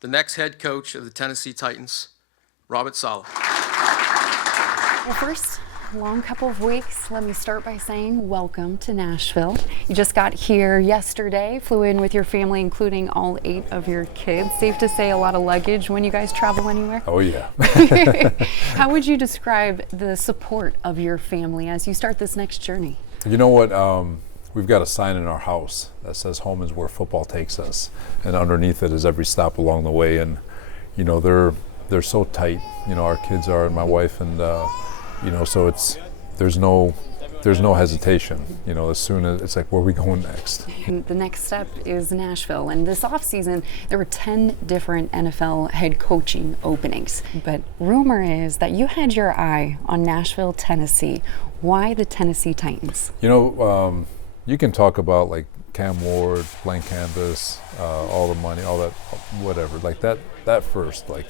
the next head coach of the Tennessee Titans, Robert Saleh. Well, first, long couple of weeks. Let me start by saying welcome to Nashville. You just got here yesterday, flew in with your family, including all 8 of your kids. Safe to say a lot of luggage when you guys travel anywhere? Oh, yeah. How would you describe the support of your family as you start this next journey? You know what? We've got a sign in our house that says home is where football takes us. And underneath it is every stop along the way. And, you know, they're so tight, you know, our kids are, and my wife, and, you know, so there's no hesitation. You know, as soon as it's like, where are we going next? And the next step is Nashville. And this offseason, there were 10 different NFL head coaching openings. But rumor is that you had your eye on Nashville, Tennessee. Why the Tennessee Titans? You know, you can talk about like Cam Ward, blank canvas, all the money, all that, whatever. Like that first, like,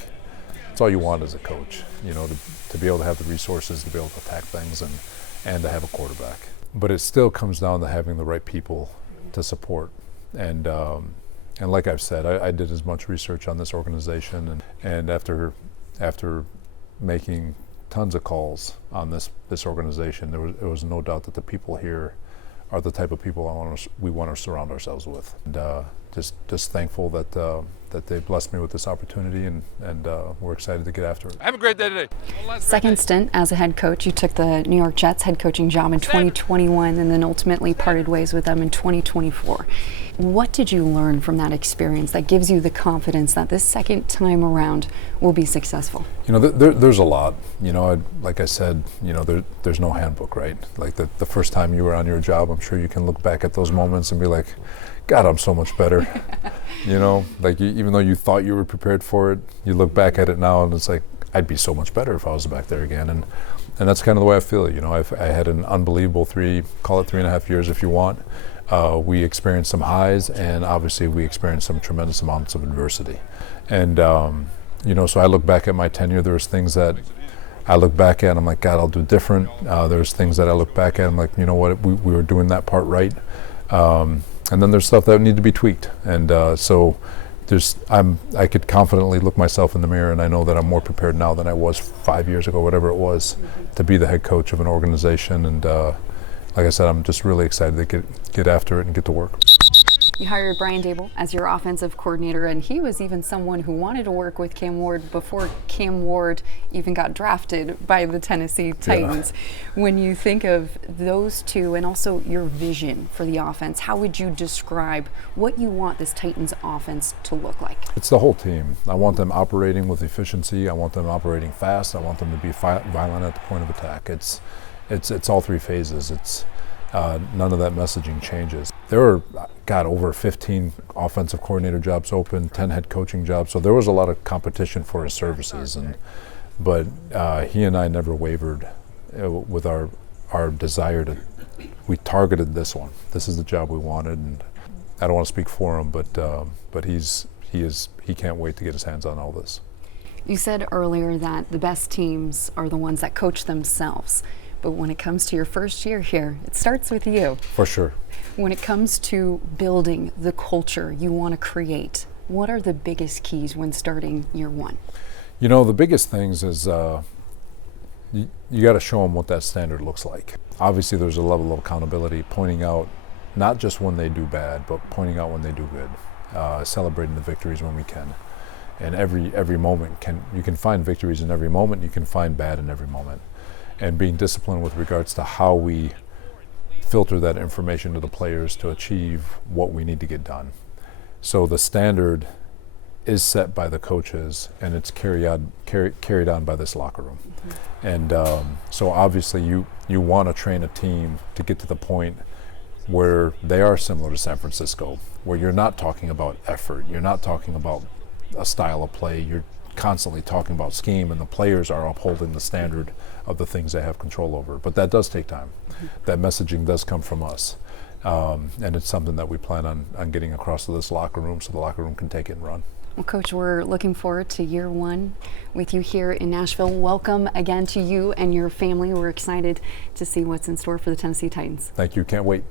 it's all you want as a coach, you know, to be able to have the resources to be able to attack things and to have a quarterback. But it still comes down to having the right people to support. And like I've said, I did as much research on this organization, and after making tons of calls on this organization, there was no doubt that the people here are the type of people we want to surround ourselves with. And just thankful that they blessed me with this opportunity, and we're excited to get after it. Have a great day today. Second stint as a head coach, you took the New York Jets head coaching job in 2021 and then ultimately parted ways with them in 2024. What did you learn from that experience that gives you the confidence that this second time around will be successful? You know, there's a lot. You know, like I said, you know, there's no handbook, right? Like the first time you were on your job, I'm sure you can look back at those moments and be like, God, I'm so much better. You know, like even though you thought you were prepared for it, you look back at it now and it's like, I'd be so much better if I was back there again. And that's kind of the way I feel. You know, I had an unbelievable 3.5 years if you want. We experienced some highs, and obviously we experienced some tremendous amounts of adversity. And, you know, so I look back at my tenure, there's things that I look back at, I'm like, God, I'll do different. There's things that I look back at, I'm like, you know what, we were doing that part right. And then there's stuff that need to be tweaked. And so I could confidently look myself in the mirror, and I know that I'm more prepared now than I was 5 years ago, whatever it was, to be the head coach of an organization. And like I said, I'm just really excited to get after it and get to work. You hired Brian Dable as your offensive coordinator, and he was even someone who wanted to work with Cam Ward before Cam Ward even got drafted by the Tennessee Titans. Yeah. When you think of those two and also your vision for the offense, how would you describe what you want this Titans offense to look like? It's the whole team. I want them operating with efficiency. I want them operating fast. I want them to be violent at the point of attack. It's all 3 phases. It's none of that messaging changes. There were, over 15 offensive coordinator jobs open, 10 head coaching jobs, so there was a lot of competition for his services. But he and I never wavered with our desire to. We targeted this one. This is the job we wanted, and I don't want to speak for him, but he can't wait to get his hands on all this. You said earlier that the best teams are the ones that coach themselves. But when it comes to your first year here, it starts with you. For sure. When it comes to building the culture you want to create, what are the biggest keys when starting year one? You know, the biggest things is you got to show them what that standard looks like. Obviously, there's a level of accountability, pointing out not just when they do bad, but pointing out when they do good, celebrating the victories when we can. And every moment you can find victories in every moment, you can find bad in every moment. And being disciplined with regards to how we filter that information to the players to achieve what we need to get done. So the standard is set by the coaches, and it's carried on by this locker room. Mm-hmm. And so obviously you want to train a team to get to the point where they are similar to San Francisco, where you're not talking about effort, you're not talking about a style of play, you're constantly talking about scheme, and the players are upholding the standard of the things they have control over. But that does take time. Mm-hmm. That messaging does come from us. And it's something that we plan on getting across to this locker room so the locker room can take it and run. Well, Coach, we're looking forward to year one with you here in Nashville. Welcome again to you and your family. We're excited to see what's in store for the Tennessee Titans. Thank you. Can't wait.